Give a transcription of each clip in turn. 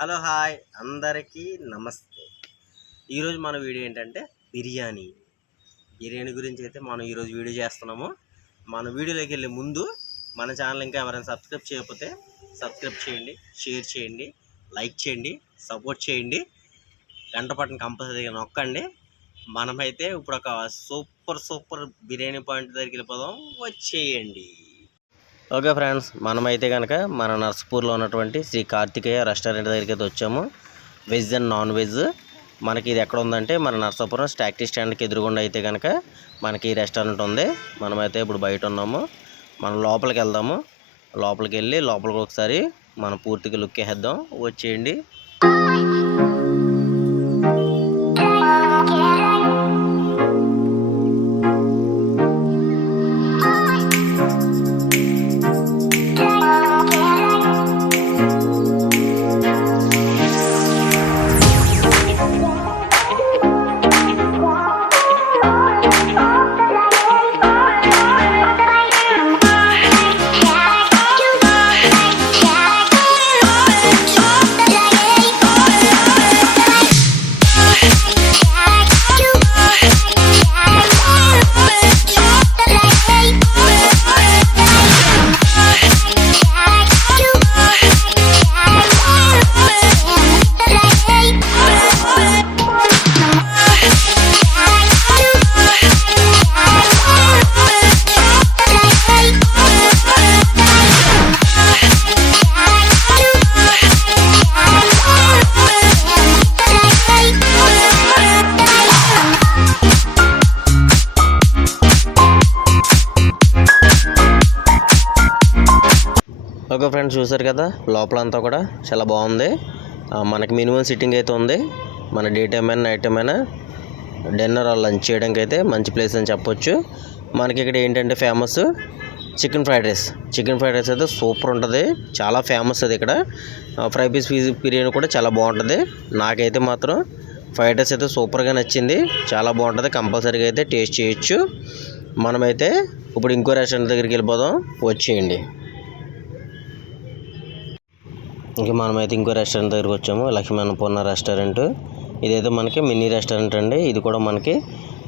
Hello hi అందరికీ నమస్తే. ఈరోజు మన వీడియో ఏంటంటే బిర్యానీ గురించి అయితే మనం ఈరోజు వీడియో చేస్తున్నాము. మన వీడియోలోకి వెళ్ళే ముందు మన ఛానల్ ఇంకా ఎవరైనా సబ్స్క్రైబ్ చేయకపోతే సబ్స్క్రైబ్ చేయండి, షేర్ చేయండి, లైక్ చేయండి, సపోర్ట్ చేయండి, గంట పట్టణ కంపల్సరీగా నొక్కండి. మనమైతే ఇప్పుడు ఒక సూపర్ బిర్యానీ పాయింట్ దగ్గరికి వెళ్ళిపోదాం, వచ్చేయండి. ఓకే ఫ్రెండ్స్, మనమైతే కనుక మన నర్సపూర్లో ఉన్నటువంటి శ్రీ కార్తికేయ రెస్టారెంట్ దగ్గరికి అయితే వచ్చాము. Veg and non veg. మనకి ఇది ఎక్కడ ఉందంటే మన నర్సాపురం ట్యాక్సీ స్టాండ్కి ఎదురుగుండా అయితే కనుక మనకి ఈ రెస్టారెంట్ ఉంది. మనమైతే ఇప్పుడు బయట ఉన్నాము. మనం లోపలికి వెళ్దాము. లోపలికి వెళ్ళి లోపలికి ఒకసారి మనం పూర్తిగా లుక్ వేద్దాం, వచ్చేయండి. ఓకే ఫ్రెండ్స్, చూసారు కదా లోపలంతా కూడా చాలా బాగుంది. మనకి మినిమం సిట్టింగ్ అయితే ఉంది. మన డే టైం అయినా నైట్ టైం అయినా డిన్నర్ లంచ్ చేయడానికి అయితే మంచి ప్లేస్ అని చెప్పొచ్చు. మనకి ఇక్కడ ఏంటంటే famous chicken fried rice. Chicken fried rice అయితే సూపర్ ఉంటుంది, చాలా ఫేమస్ అది. ఇక్కడ ఫ్రై పీస్ బిర్యానీ కూడా చాలా బాగుంటుంది. నాకైతే మాత్రం ఫ్రైడ్ రైస్ అయితే సూపర్గా నచ్చింది, చాలా బాగుంటుంది. కంపల్సరీగా అయితే టేస్ట్ చేయొచ్చు. మనమైతే ఇప్పుడు ఇంకో రెస్టారెంట్ దగ్గరికి వెళ్ళిపోదాం, వచ్చేయండి. ఇంకా మనమైతే ఇంకో రెస్టారెంట్ దగ్గరికి వచ్చాము, లక్ష్మీ అన్నపూర్ణ రెస్టారెంట్. ఇదైతే మనకి మినీ రెస్టారెంట్ అండి. ఇది కూడా మనకి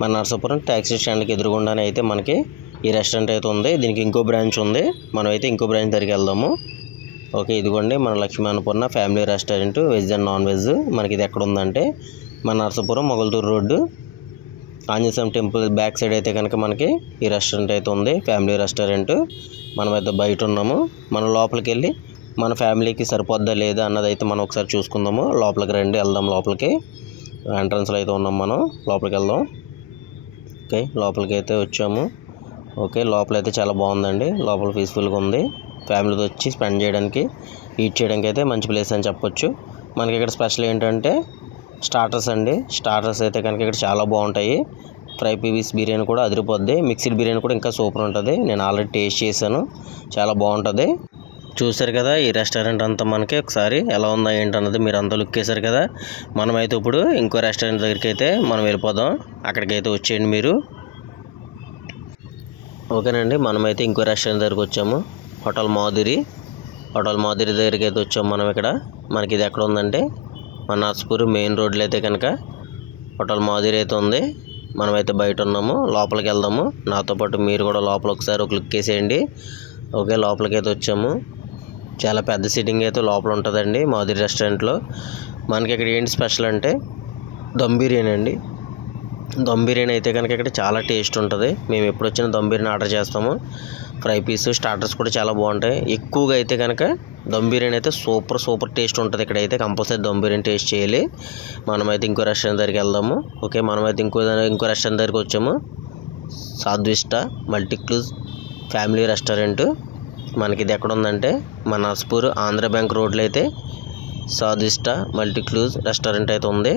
మన నర్సాపురం ట్యాక్సీ స్టాండ్కి ఎదురుగుండానే అయితే మనకి ఈ రెస్టారెంట్ అయితే ఉంది. దీనికి ఇంకో బ్రాంచ్ ఉంది, మనమైతే ఇంకో బ్రాంచ్ దగ్గరికి వెళ్దాము. ఓకే, ఇదిగోండి మన Lakshmi Annapurna family restaurant, veg and non veg. మనకి ఇది ఎక్కడ ఉందంటే మన Narsapuram Mogalthur road Anjaneyaswamy temple back side అయితే కనుక మనకి ఈ రెస్టారెంట్ అయితే ఉంది, ఫ్యామిలీ రెస్టారెంట్. మనమైతే బయట ఉన్నాము. మనం లోపలికి వెళ్ళి మన ఫ్యామిలీకి సరిపోద్దా లేదా అన్నది అయితే మనం ఒకసారి చూసుకుందాము. లోపలికి రండి, వెళ్దాం. లోపలికి ఎంట్రన్స్లో అయితే ఉన్నాం, మనం లోపలికి వెళ్దాం. ఓకే, లోపలికి అయితే వచ్చాము. ఓకే, లోపలైతే చాలా బాగుందండి. లోపల పీస్ఫుల్గా ఉంది. ఫ్యామిలీతో వచ్చి స్పెండ్ చేయడానికి, ఈట్ చేయడానికి అయితే మంచి ప్లేస్ అని చెప్పొచ్చు. మనకి ఇక్కడ స్పెషల్ ఏంటంటే స్టార్టర్స్ అండి. స్టార్టర్స్ అయితే కనుక ఇక్కడ చాలా బాగుంటాయి. ఫ్రై పీస్ బిర్యానీ కూడా అదిరిపోద్ది. మిక్స్డ్ బిర్యానీ కూడా ఇంకా సూపర్ ఉంటుంది. నేను ఆల్రెడీ టేస్ట్ చేశాను, చాలా బాగుంటుంది. చూసారు కదా ఈ రెస్టారెంట్ అంతా మనకి ఒకసారి ఎలా ఉందా ఏంటన్నది మీరు అంతా లుక్ వేసారు కదా. మనమైతే ఇప్పుడు ఇంకో రెస్టారెంట్ దగ్గరికి అయితే మనం వెళ్ళిపోదాం, అక్కడికైతే వచ్చేయండి మీరు. ఓకేనండి, మనమైతే ఇంకో రెస్టారెంట్ దగ్గరికి వచ్చాము, హోటల్ మాధురి దగ్గరికి అయితే వచ్చాము మనం. ఇక్కడ మనకి ఇది ఎక్కడ ఉందంటే మన నర్సాపూర్ మెయిన్ రోడ్లో అయితే కనుక హోటల్ మాధురి అయితే ఉంది. మనమైతే బయట ఉన్నాము, లోపలికి వెళ్దాము. నాతో పాటు మీరు కూడా లోపల ఒకసారి ఒక లుక్ వేసేయండి. ఓకే, లోపలికి అయితే వచ్చాము. చాలా పెద్ద సిట్టింగ్ అయితే లోపల ఉంటుందండి మాధురి రెస్టారెంట్లో. మనకి ఇక్కడ ఏంటి స్పెషల్ అంటే దమ్ బిర్యానీ అండి. దమ్ బిర్యానీ అయితే కనుక ఇక్కడ చాలా టేస్ట్ ఉంటుంది. మేము ఎప్పుడు వచ్చినా దమ్ బిర్యానీ ఆర్డర్ చేస్తాము. ఫ్రై పీస్ స్టార్టర్స్ కూడా చాలా బాగుంటాయి. ఎక్కువగా అయితే కనుక దమ్ బిర్యానీ అయితే సూపర్ టేస్ట్ ఉంటుంది. ఇక్కడైతే కంపల్సరీ దమ్ బిర్యానీ టేస్ట్ చేయాలి. మనమైతే ఇంకో రెస్టారెంట్ దగ్గరికి వెళ్దాము. ఓకే, మనమైతే ఇంకో రెస్టారెంట్ దగ్గరికి వచ్చాము, సాద్విస్టా మల్టీక్లూజ్ ఫ్యామిలీ రెస్టారెంట్. మనకి ఇది ఎక్కడ ఉందంటే మన నర్సాపూర్ ఆంధ్ర బ్యాంక్ రోడ్లో అయితే సాద్విస్టా మల్టీక్లూజ్ రెస్టారెంట్ అయితే ఉంది.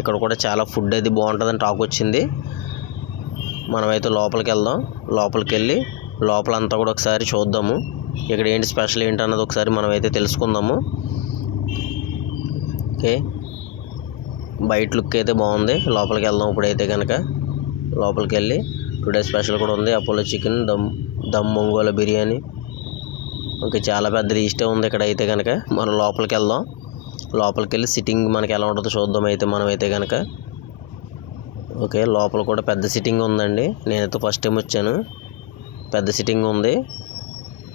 ఇక్కడ కూడా చాలా ఫుడ్ అయితే బాగుంటుందని టాక్ వచ్చింది. మనమైతే లోపలికి వెళ్దాం. లోపలికి వెళ్ళి లోపలంతా కూడా ఒకసారి చూద్దాము. ఇక్కడ ఏంటి స్పెషల్ ఏంటన్నది ఒకసారి మనమైతే తెలుసుకుందాము. ఓకే, బయట లుక్ అయితే బాగుంది. లోపలికి వెళ్దాం ఇప్పుడైతే కనుక. లోపలికి వెళ్ళి టుడే స్పెషల్ కూడా ఉంది, Apollo chicken dum Ongole biryani. Okay, చాలా పెద్ద లిస్టే ఉంది ఇక్కడ అయితే కనుక. మనం లోపలికి వెళ్దాం. లోపలికి వెళ్ళి సిట్టింగ్ మనకి ఎలా ఉంటుందో చూద్దాం అయితే మనమైతే కనుక. ఓకే, లోపల కూడా పెద్ద సిట్టింగ్ ఉందండి. నేనైతే ఫస్ట్ టైం వచ్చాను. పెద్ద సిట్టింగ్ ఉంది.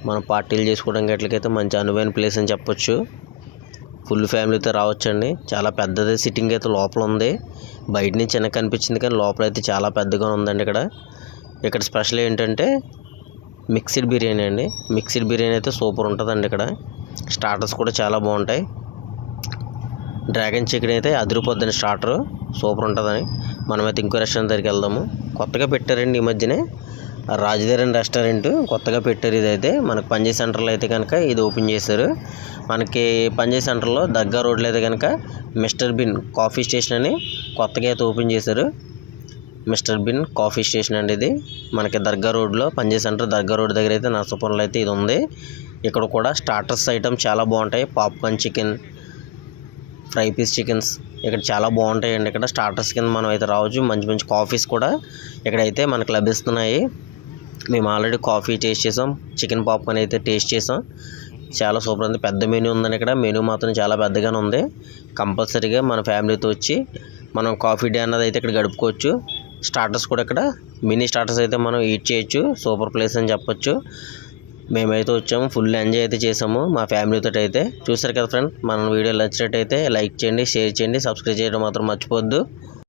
మనం పార్టీలు చేసుకోవడానికి ఎట్లకైతే మంచి అనువైన ప్లేస్ అని చెప్పొచ్చు. ఫుల్ ఫ్యామిలీతో రావచ్చండి. చాలా పెద్దది సిట్టింగ్ అయితే లోపల ఉంది. బయట నుంచి చిన్నగా కనిపించింది కానీ లోపల అయితే చాలా పెద్దగా ఉందండి. ఇక్కడ స్పెషల్ ఏంటంటే మిక్స్డ్ బిర్యానీ అండి. మిక్స్డ్ బిర్యానీ అయితే సూపర్ ఉంటుందండి. ఇక్కడ స్టార్టర్స్ కూడా చాలా బాగుంటాయి. డ్రాగన్ చికెన్ అయితే అదిరిపోద్దని స్టార్టర్ సూపర్ ఉంటుందని. మనమైతే ఇంకో రెస్టారెంట్ దగ్గరికి వెళ్దాము. కొత్తగా పెట్టారండి ఈ మధ్యనే రాజధాని రెస్టారెంట్ కొత్తగా పెట్టారు. ఇదైతే మనకు పంజీ సెంటర్లో అయితే కనుక ఇది ఓపెన్ చేశారు. మనకి పంజీ సెంటర్లో దగ్గర రోడ్లో అయితే కనుక మిస్టర్ బిన్ కాఫీ స్టేషన్ అని కొత్తగా అయితే ఓపెన్ చేశారు. మిస్టర్ బిన్ కాఫీ స్టేషన్ అండి ఇది. మనకి దర్గా రోడ్లో పంజీ సెంటర్ దర్గా రోడ్ దగ్గర అయితే నర్సాపురంలో అయితే ఇది ఉంది. ఇక్కడ కూడా స్టార్టర్స్ ఐటమ్ చాలా బాగుంటాయి. Popcorn chicken, fry piece chickens ఇక్కడ చాలా బాగుంటాయండి. ఇక్కడ స్టార్టర్స్ కింద మనం అయితే రావచ్చు. మంచి మంచి కాఫీస్ కూడా ఇక్కడైతే మనకు లభిస్తున్నాయి. మేము ఆల్రెడీ కాఫీ టేస్ట్ చేసాం. చికెన్ పాప్కార్న్ అయితే టేస్ట్ చేసాం. చాలా సూపర్ ఉంది. పెద్ద మెనూ ఉందని ఇక్కడ. మెనూ మాత్రం చాలా పెద్దగానే ఉంది. కంపల్సరీగా మన ఫ్యామిలీతో వచ్చి మనం కాఫీ డే అన్నది అయితే ఇక్కడ గడుపుకోవచ్చు. స్టార్టర్స్ కూడా ఇక్కడ మినీ స్టార్టర్స్ అయితే మనం ఈట్ చేయొచ్చు. సూపర్ ప్లేస్ అని చెప్పొచ్చు. మేమైతే వచ్చాము. ఫుల్ ఎంజాయ్ అయితే చేసాము మా ఫ్యామిలీతో అయితే. చూసారు కదా ఫ్రెండ్, మన వీడియో నచ్చినట్టయితే లైక్ చేయండి, షేర్ చేయండి, సబ్స్క్రైబ్ చేయడం మాత్రం మర్చిపోవద్దు.